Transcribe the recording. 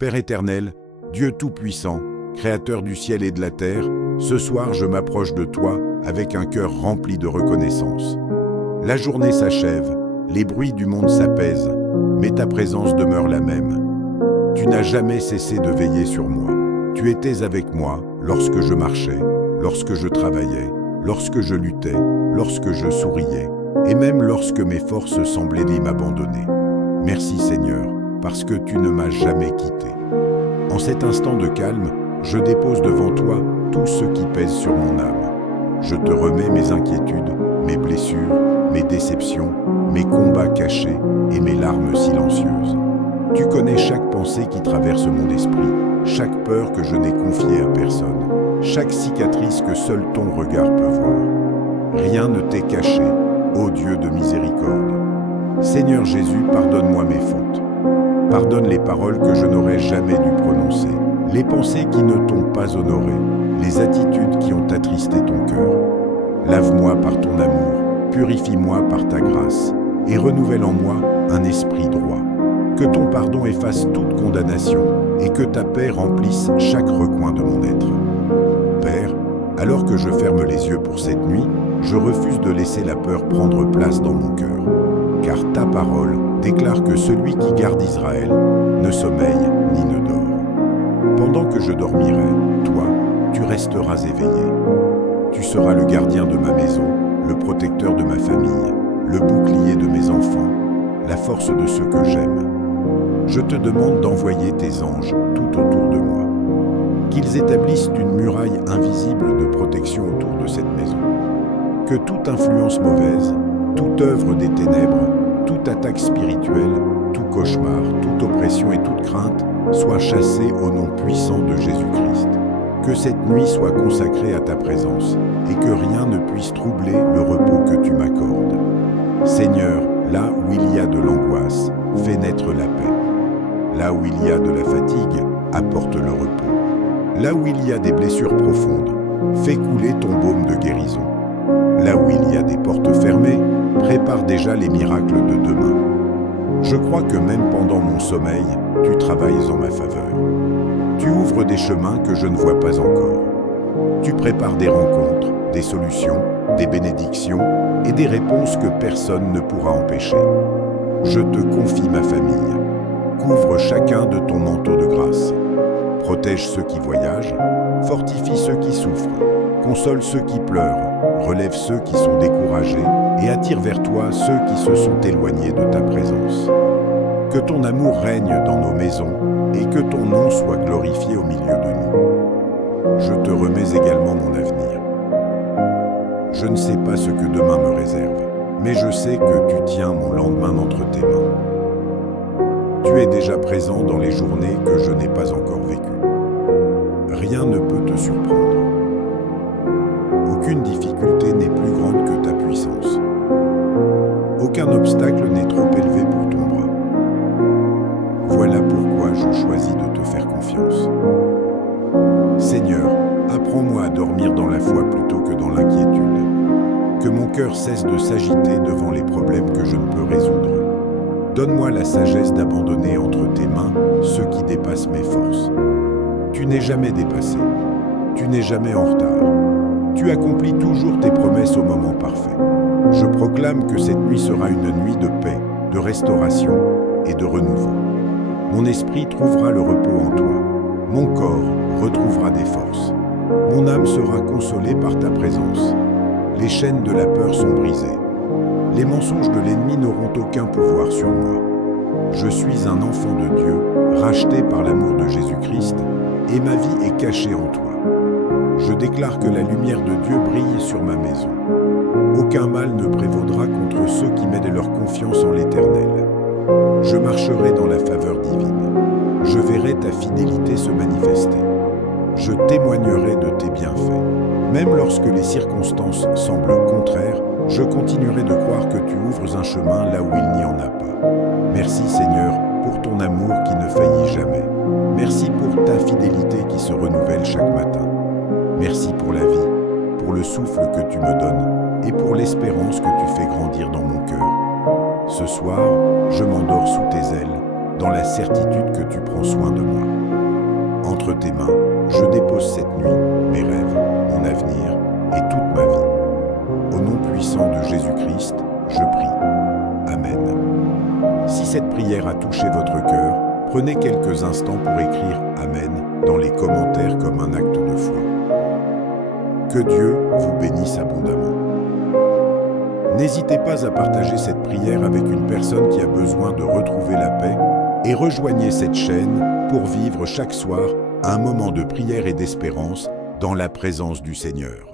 Père éternel, Dieu Tout-Puissant, Créateur du ciel et de la terre, ce soir je m'approche de toi avec un cœur rempli de reconnaissance. La journée s'achève, les bruits du monde s'apaisent, mais ta présence demeure la même. Tu n'as jamais cessé de veiller sur moi. Tu étais avec moi lorsque je marchais, lorsque je travaillais, lorsque je luttais, lorsque je souriais, et même lorsque mes forces semblaient m'abandonner. Merci Seigneur, parce que tu ne m'as jamais quitté. En cet instant de calme, je dépose devant toi tout ce qui pèse sur mon âme. Je te remets mes inquiétudes, mes blessures, mes déceptions, mes combats cachés et mes larmes silencieuses. Tu connais chaque pensée qui traverse mon esprit, chaque peur que je n'ai confiée à personne, chaque cicatrice que seul ton regard peut voir. Rien ne t'est caché, ô Dieu de miséricorde. Seigneur Jésus, pardonne-moi mes fautes. Pardonne les paroles que je n'aurais jamais dû prononcer, les pensées qui ne t'ont pas honoré, les attitudes qui ont attristé ton cœur. Lave-moi par ton amour, purifie-moi par ta grâce, et renouvelle en moi un esprit droit. Que ton pardon efface toute condamnation, et que ta paix remplisse chaque recoin de mon être. Père, alors que je ferme les yeux pour cette nuit, je refuse de laisser la peur prendre place dans mon cœur. Car ta parole déclare que celui qui garde Israël ne sommeille ni ne dort. Pendant que je dormirai, toi, tu resteras éveillé. Tu seras le gardien de ma maison, le protecteur de ma famille, le bouclier de mes enfants, la force de ceux que j'aime. Je te demande d'envoyer tes anges tout autour de moi, qu'ils établissent une muraille invisible de protection autour de cette maison. Que toute influence mauvaise, toute œuvre des ténèbres, toute attaque spirituelle, tout cauchemar, toute oppression et toute crainte soit chassée au nom puissant de Jésus-Christ. Que cette nuit soit consacrée à ta présence et que rien ne puisse troubler le repos que tu m'accordes. Seigneur, là où il y a de l'angoisse, fais naître la paix. Là où il y a de la fatigue, apporte le repos. Là où il y a des blessures profondes, fais couler ton baume de guérison. Là où il y a des portes fermées, prépare déjà les miracles de demain. Je crois que même pendant mon sommeil, tu travailles en ma faveur. Tu ouvres des chemins que je ne vois pas encore. Tu prépares des rencontres, des solutions, des bénédictions et des réponses que personne ne pourra empêcher. Je te confie ma famille. Couvre chacun de ton manteau de grâce. Protège ceux qui voyagent, fortifie ceux qui souffrent, console ceux qui pleurent, relève ceux qui sont découragés et attire vers toi ceux qui se sont éloignés de ta présence. Que ton amour règne dans nos maisons et que ton nom soit glorifié au milieu de nous. Je te remets également mon avenir. Je ne sais pas ce que demain me réserve, mais je sais que tu tiens mon lendemain entre tes mains. Tu es déjà présent dans les journées que je n'ai pas encore vécues. Rien ne peut te surprendre. Aucune difficulté n'est plus grande que ta puissance. Aucun obstacle n'est trop élevé pour ton bras. Voilà pourquoi je choisis de te faire confiance. Seigneur, apprends-moi à dormir dans la foi plutôt que dans l'inquiétude. Que mon cœur cesse de s'agiter devant les problèmes que je ne peux résoudre. Donne-moi la sagesse d'abandonner entre tes mains ceux qui dépassent mes forces. Tu n'es jamais dépassé. Tu n'es jamais en retard. Tu accomplis toujours tes promesses au moment parfait. Je proclame que cette nuit sera une nuit de paix, de restauration et de renouveau. Mon esprit trouvera le repos en toi. Mon corps retrouvera des forces. Mon âme sera consolée par ta présence. Les chaînes de la peur sont brisées. Les mensonges de l'ennemi n'auront aucun pouvoir sur moi. Je suis un enfant de Dieu, racheté par l'amour de Jésus-Christ, et ma vie est cachée en toi. Je déclare que la lumière de Dieu brille sur ma maison. Aucun mal ne prévaudra contre ceux qui mettent leur confiance en l'Éternel. Je marcherai dans la faveur divine. Je verrai ta fidélité se manifester. Je témoignerai de tes bienfaits. Même lorsque les circonstances semblent contraires, je continuerai de croire que tu ouvres un chemin là où il n'y en a pas. Merci Seigneur pour ton amour qui ne faillit jamais. Merci pour ta fidélité qui se renouvelle chaque matin. Merci pour la vie, pour le souffle que tu me donnes et pour l'espérance que tu fais grandir dans mon cœur. Ce soir, je m'endors sous tes ailes, dans la certitude que tu prends soin de moi. Entre tes mains, je dépose cette nuit mes rêves, mon avenir et toute ma vie. Au nom puissant de Jésus-Christ, je prie. Amen. Si cette prière a touché votre cœur, prenez quelques instants pour écrire « Amen » dans les commentaires comme un acte de foi. Que Dieu vous bénisse abondamment. N'hésitez pas à partager cette prière avec une personne qui a besoin de retrouver la paix et rejoignez cette chaîne pour vivre chaque soir un moment de prière et d'espérance dans la présence du Seigneur.